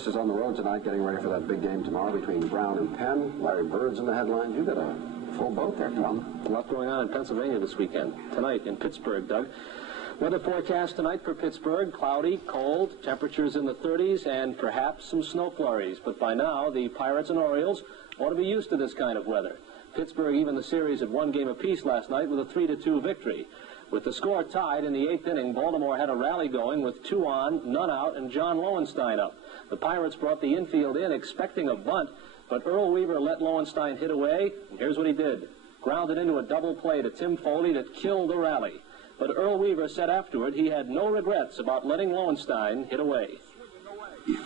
course, is on the road tonight, getting ready for that big game tomorrow between Brown and Penn. Larry Bird's in the headlines. You've got a full boat there, Tom. A lot going on in Pennsylvania this weekend. Tonight in Pittsburgh, Doug. Weather forecast tonight for Pittsburgh: cloudy, cold, temperatures in the 30s, and perhaps some snow flurries. But by now, the Pirates and Orioles ought to be used to this kind of weather. Pittsburgh even the series at 1 game apiece last night with a 3-2 victory. With the score tied in the 8th inning, Baltimore had a rally going with 2 on, none out, and John Lowenstein up. The Pirates brought the infield in expecting a bunt, but Earl Weaver let Lowenstein hit away, and here's what he did. Grounded into a double play to Tim Foley that killed the rally. But Earl Weaver said afterward he had no regrets about letting Lowenstein hit away.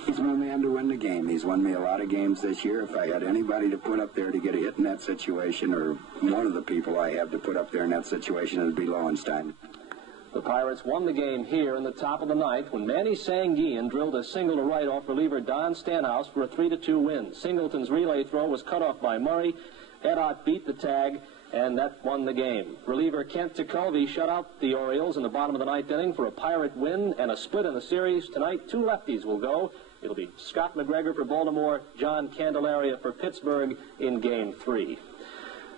He's my man to win the game. He's won me a lot of games this year. If I had anybody to put up there to get a hit in that situation, or one of the people I have to put up there in that situation, it would be Lowenstein. The Pirates won the game here in the top of the 9th when Manny Sanguin drilled a single to right off reliever Don Stanhouse for a 3-2 win. Singleton's relay throw was cut off by Murray. Ed Ott beat the tag, and that won the game. Reliever Kent Tekulve shut out the Orioles in the bottom of the 9th inning for a Pirate win and a split in the series. Tonight, 2 lefties will go. It'll be Scott McGregor for Baltimore, John Candelaria for Pittsburgh in Game 3.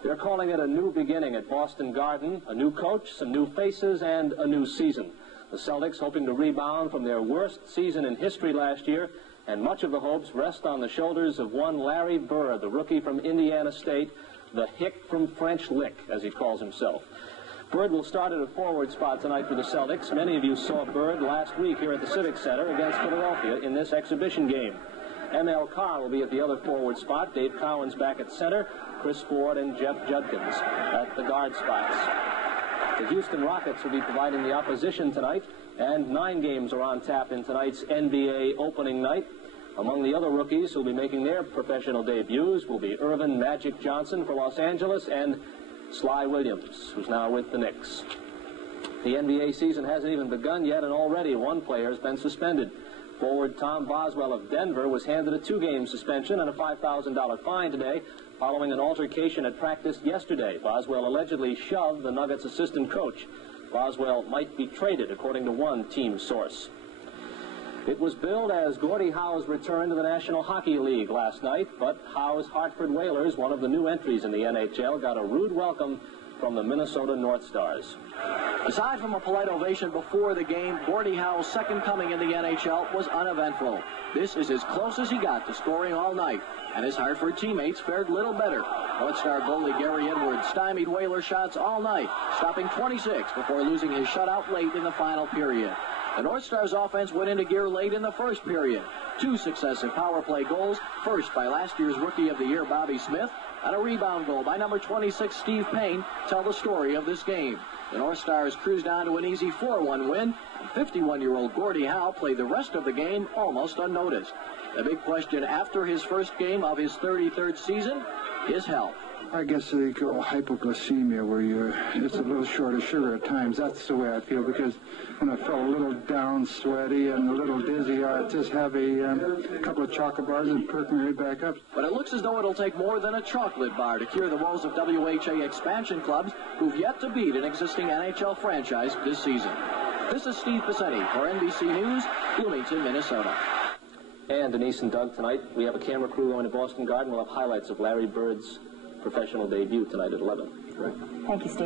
They're calling it a new beginning at Boston Garden, a new coach, some new faces, and a new season. The Celtics hoping to rebound from their worst season in history last year, and much of the hopes rest on the shoulders of one Larry Bird, the rookie from Indiana State, the hick from French Lick, as he calls himself. Bird will start at a forward spot tonight for the Celtics. Many of you saw Bird last week here at the Civic Center against Philadelphia in this exhibition game. M.L. Carr will be at the other forward spot. Dave Cowan's back at center. Chris Ford and Jeff Judkins at the guard spots. The Houston Rockets will be providing the opposition tonight, and 9 games are on tap in tonight's NBA opening night. Among the other rookies who will be making their professional debuts will be Irvin Magic Johnson for Los Angeles and Sly Williams, who's now with the Knicks. The NBA season hasn't even begun yet, and already one player has been suspended. Forward Tom Boswell of Denver was handed a 2-game suspension and a $5,000 fine today following an altercation at practice yesterday. Boswell allegedly shoved the Nuggets assistant coach. Boswell might be traded, according to one team source. It was billed as Gordie Howe's return to the National Hockey League last night, but Howe's Hartford Whalers, one of the new entries in the NHL, got a rude welcome from the Minnesota North Stars. Aside from a polite ovation before the game, Gordie Howe's second coming in the NHL was uneventful. This is as close as he got to scoring all night, and his Hartford teammates fared little better. North Star goalie Gary Edwards stymied Whaler shots all night, stopping 26 before losing his shutout late in the final period. The North Stars offense went into gear late in the first period. 2 successive power play goals, first by last year's Rookie of the Year Bobby Smith, and a rebound goal by number 26 Steve Payne tell the story of this game. The North Stars cruised on to an easy 4-1 win, and 51-year-old Gordie Howe played the rest of the game almost unnoticed. The big question after his first game of his 33rd season is health. I guess they call hypoglycemia, where it's a little short of sugar at times. That's the way I feel, because when I felt a little down, sweaty, and a little dizzy, I just have a couple of chocolate bars and perk me right back up. But it looks as though it'll take more than a chocolate bar to cure the woes of WHA expansion clubs who've yet to beat an existing NHL franchise this season. This is Steve Pacini for NBC News, Bloomington, Minnesota. And Denise and Doug, tonight we have a camera crew going to Boston Garden. We'll have highlights of Larry Bird's professional debut tonight at 11. Right. Thank you, Steve.